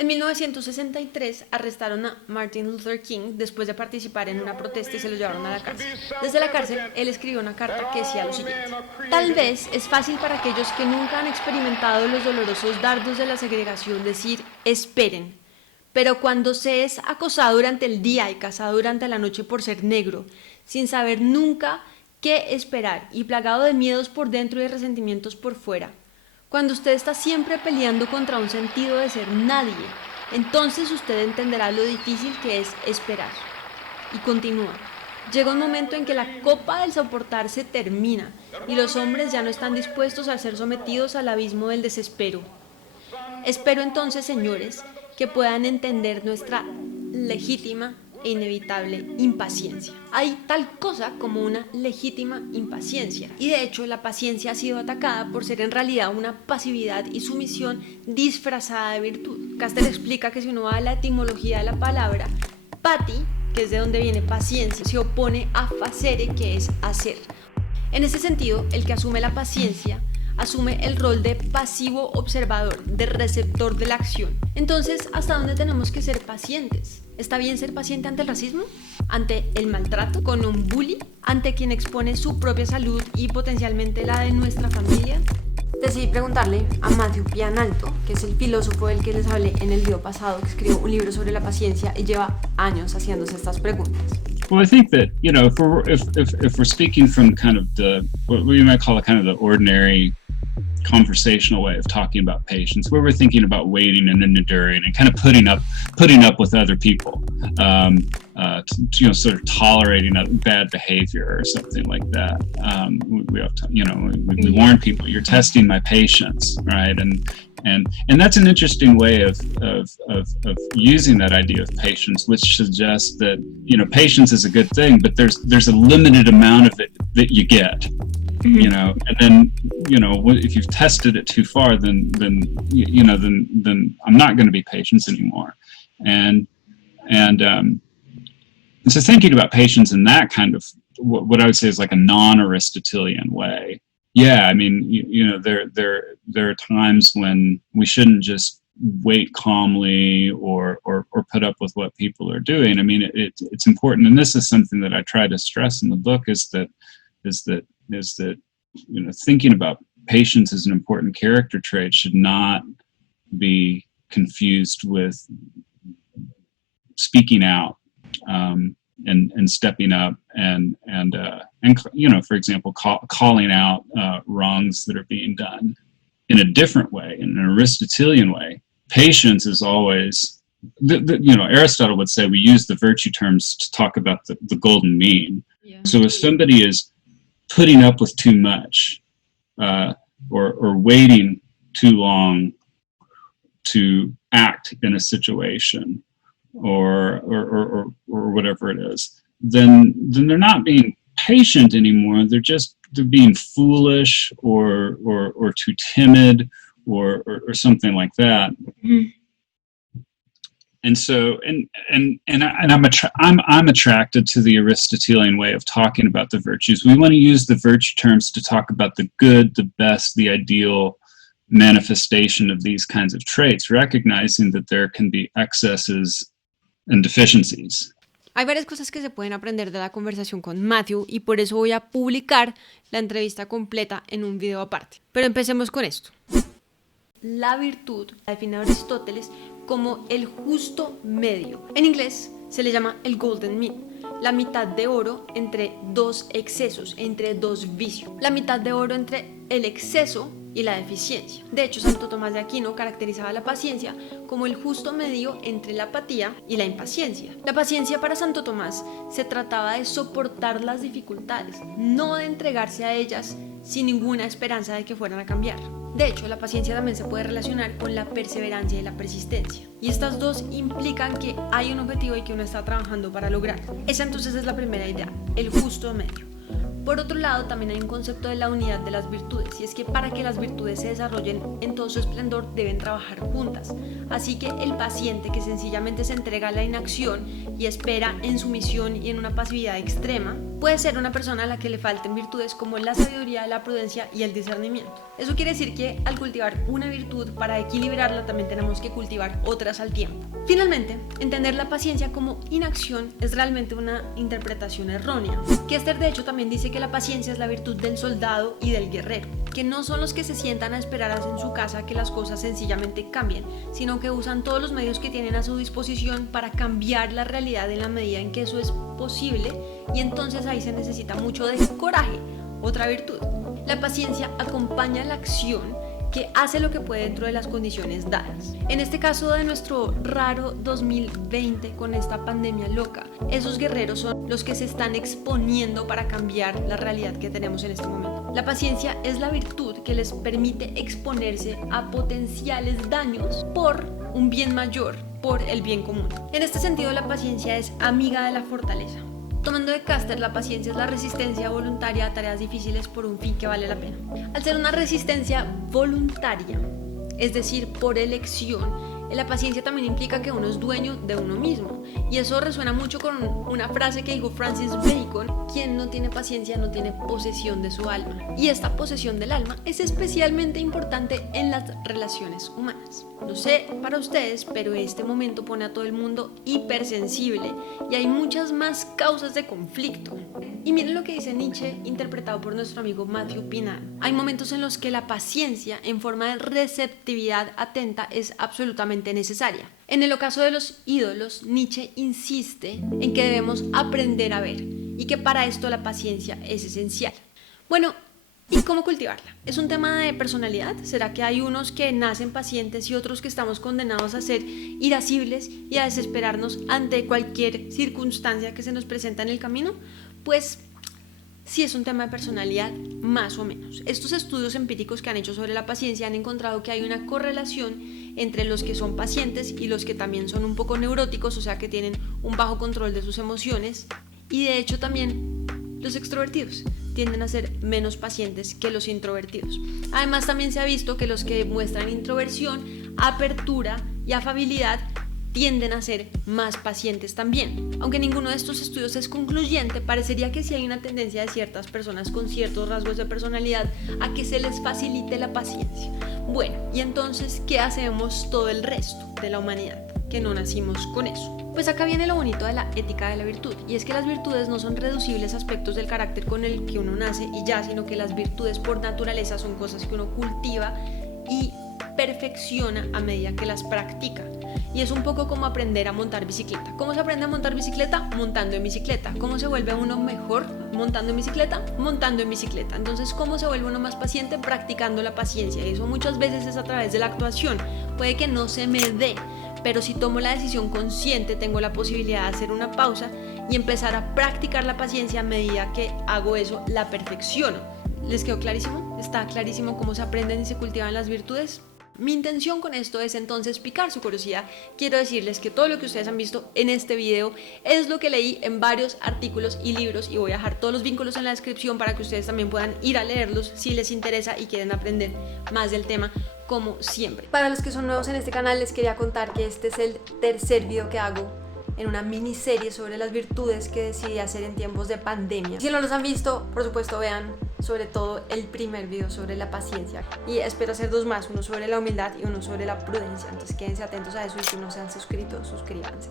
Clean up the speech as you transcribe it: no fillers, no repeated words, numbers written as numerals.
En 1963 arrestaron a Martin Luther King después de participar en una protesta y se lo llevaron a la cárcel. Desde la cárcel, él escribió una carta que decía lo siguiente: tal vez es fácil para aquellos que nunca han experimentado los dolorosos dardos de la segregación decir esperen, pero cuando se es acosado durante el día y cazado durante la noche por ser negro, sin saber nunca qué esperar y plagado de miedos por dentro y de resentimientos por fuera, cuando usted está siempre peleando contra un sentido de ser nadie, entonces usted entenderá lo difícil que es esperar. Y continúa. Llega un momento en que la copa del soportar se termina y los hombres ya no están dispuestos a ser sometidos al abismo del desespero. Espero entonces, señores, que puedan entender nuestra legítima e inevitable impaciencia. Hay tal cosa como una legítima impaciencia, y de hecho la paciencia ha sido atacada por ser en realidad una pasividad y sumisión disfrazada de virtud. Caster explica que si uno va a la etimología de la palabra, pati, que es de donde viene paciencia, se opone a facere, que es hacer. En ese sentido, el que asume la paciencia asume el rol de pasivo observador, de receptor de la acción. Entonces, ¿hasta dónde tenemos que ser pacientes? ¿Está bien ser paciente ante el racismo? ¿Ante el maltrato? ¿Con un bully? ¿Ante quien expone su propia salud y potencialmente la de nuestra familia? Decidí preguntarle a Matthew Pianalto, que es el filósofo del que les hablé en el video pasado, que escribió un libro sobre la paciencia y lleva años haciéndose estas preguntas. Well, I think that, you know, if we're speaking from kind of what you might call kind of the ordinary conversational way of talking about patience, where we're thinking about waiting and enduring and kind of putting up with other people, sort of tolerating bad behavior or something like that. We have to, we warn people, you're testing my patience, right? And that's an interesting way of using that idea of patience, which suggests that, patience is a good thing, but there's a limited amount of it that you get. And then, if you've tested it too far, then I'm not going to be patient anymore. And so thinking about patience in that kind of what I would say is like a non-Aristotelian way. Yeah, I mean, there are times when we shouldn't just wait calmly or put up with what people are doing. I mean, it's important, and this is something that I try to stress in the book, is that thinking about patience as an important character trait should not be confused with speaking out and stepping up and for example, calling out wrongs that are being done in a different way, in an Aristotelian way. Patience is always, Aristotle would say we use the virtue terms to talk about the golden mean. Yeah. So if somebody is putting up with too much or waiting too long to act in a situation or whatever it is, then they're not being patient anymore. They're being foolish or too timid or something like that. Mm-hmm. And so, I'm attracted to the Aristotelian way of talking about the virtues. We want to use the virtue terms to talk about the good, the best, the ideal manifestation of these kinds of traits, recognizing that there can be excesses and deficiencies. Hay varias cosas que se pueden aprender de la conversación con Matthew y por eso voy a publicar la entrevista completa en un video aparte. Pero empecemos con esto. La virtud la define Aristóteles como el justo medio. En inglés se le llama el golden mean, la mitad de oro entre dos excesos, entre dos vicios. La mitad de oro entre el exceso y la deficiencia. De hecho, Santo Tomás de Aquino caracterizaba la paciencia como el justo medio entre la apatía y la impaciencia. La paciencia para Santo Tomás se trataba de soportar las dificultades, no de entregarse a ellas sin ninguna esperanza de que fueran a cambiar. De hecho, la paciencia también se puede relacionar con la perseverancia y la persistencia. Y estas dos implican que hay un objetivo y que uno está trabajando para lograrlo. Esa entonces es la primera idea, el justo medio. Por otro lado, también hay un concepto de la unidad de las virtudes, y es que para que las virtudes se desarrollen en todo su esplendor deben trabajar juntas. Así que el paciente que sencillamente se entrega a la inacción y espera en sumisión y en una pasividad extrema, puede ser una persona a la que le falten virtudes como la sabiduría, la prudencia y el discernimiento. Eso quiere decir que al cultivar una virtud, para equilibrarla también tenemos que cultivar otras al tiempo. Finalmente, entender la paciencia como inacción es realmente una interpretación errónea. Kester de hecho también dice que la paciencia es la virtud del soldado y del guerrero, que no son los que se sientan a esperar en su casa que las cosas sencillamente cambien, sino que usan todos los medios que tienen a su disposición para cambiar la realidad en la medida en que eso es posible, y entonces ahí se necesita mucho de coraje, otra virtud. La paciencia acompaña la acción que hace lo que puede dentro de las condiciones dadas. En este caso de nuestro raro 2020 con esta pandemia loca, esos guerreros son los que se están exponiendo para cambiar la realidad que tenemos en este momento. La paciencia es la virtud que les permite exponerse a potenciales daños por un bien mayor, por el bien común. En este sentido, la paciencia es amiga de la fortaleza. Tomando de Kester, la paciencia es la resistencia voluntaria a tareas difíciles por un fin que vale la pena. Al ser una resistencia voluntaria, es decir, por elección, la paciencia también implica que uno es dueño de uno mismo. Y eso resuena mucho con una frase que dijo Francis Bacon: quien no tiene paciencia no tiene posesión de su alma. Y esta posesión del alma es especialmente importante en las relaciones humanas. No sé para ustedes, pero este momento pone a todo el mundo hipersensible y hay muchas más causas de conflicto. Y miren lo que dice Nietzsche, interpretado por nuestro amigo Matthew Pinal. Hay momentos en los que la paciencia en forma de receptividad atenta es absolutamente necesaria. En el ocaso de los ídolos, Nietzsche insiste en que debemos aprender a ver y que para esto la paciencia es esencial. Bueno, ¿y cómo cultivarla? ¿Es un tema de personalidad? ¿Será que hay unos que nacen pacientes y otros que estamos condenados a ser irascibles y a desesperarnos ante cualquier circunstancia que se nos presenta en el camino? Pues sí, es un tema de personalidad, más o menos. Estos estudios empíricos que han hecho sobre la paciencia han encontrado que hay una correlación entre los que son pacientes y los que también son un poco neuróticos, o sea que tienen un bajo control de sus emociones, y de hecho también los extrovertidos tienden a ser menos pacientes que los introvertidos. Además, también se ha visto que los que muestran introversión, apertura y afabilidad tienden a ser más pacientes también. Aunque ninguno de estos estudios es concluyente, parecería que sí hay una tendencia de ciertas personas con ciertos rasgos de personalidad a que se les facilite la paciencia. Bueno, y entonces, ¿qué hacemos todo el resto de la humanidad que no nacimos con eso? Pues acá viene lo bonito de la ética de la virtud, y es que las virtudes no son reducibles a aspectos del carácter con el que uno nace y ya, sino que las virtudes por naturaleza son cosas que uno cultiva y perfecciona a medida que las practica. Y es un poco como aprender a montar bicicleta. ¿Cómo se aprende a montar bicicleta? Montando en bicicleta. ¿Cómo se vuelve uno mejor montando en bicicleta? Montando en bicicleta. Entonces, ¿cómo se vuelve uno más paciente? Practicando la paciencia. Y eso muchas veces es a través de la actuación. Puede que no se me dé, pero si tomo la decisión consciente, tengo la posibilidad de hacer una pausa y empezar a practicar la paciencia. A medida que hago eso, la perfecciono. ¿Les quedó clarísimo? ¿Está clarísimo cómo se aprenden y se cultivan las virtudes? Mi intención con esto es entonces picar su curiosidad. Quiero decirles que todo lo que ustedes han visto en este video es lo que leí en varios artículos y libros, y voy a dejar todos los vínculos en la descripción para que ustedes también puedan ir a leerlos si les interesa y quieren aprender más del tema, como siempre. Para los que son nuevos en este canal, les quería contar que este es el tercer video que hago en una miniserie sobre las virtudes que decidí hacer en tiempos de pandemia. Si no los han visto, por supuesto vean sobre todo el primer video sobre la paciencia, y espero hacer dos más, uno sobre la humildad y uno sobre la prudencia. Entonces quédense atentos a eso, y si no se han suscrito, suscríbanse.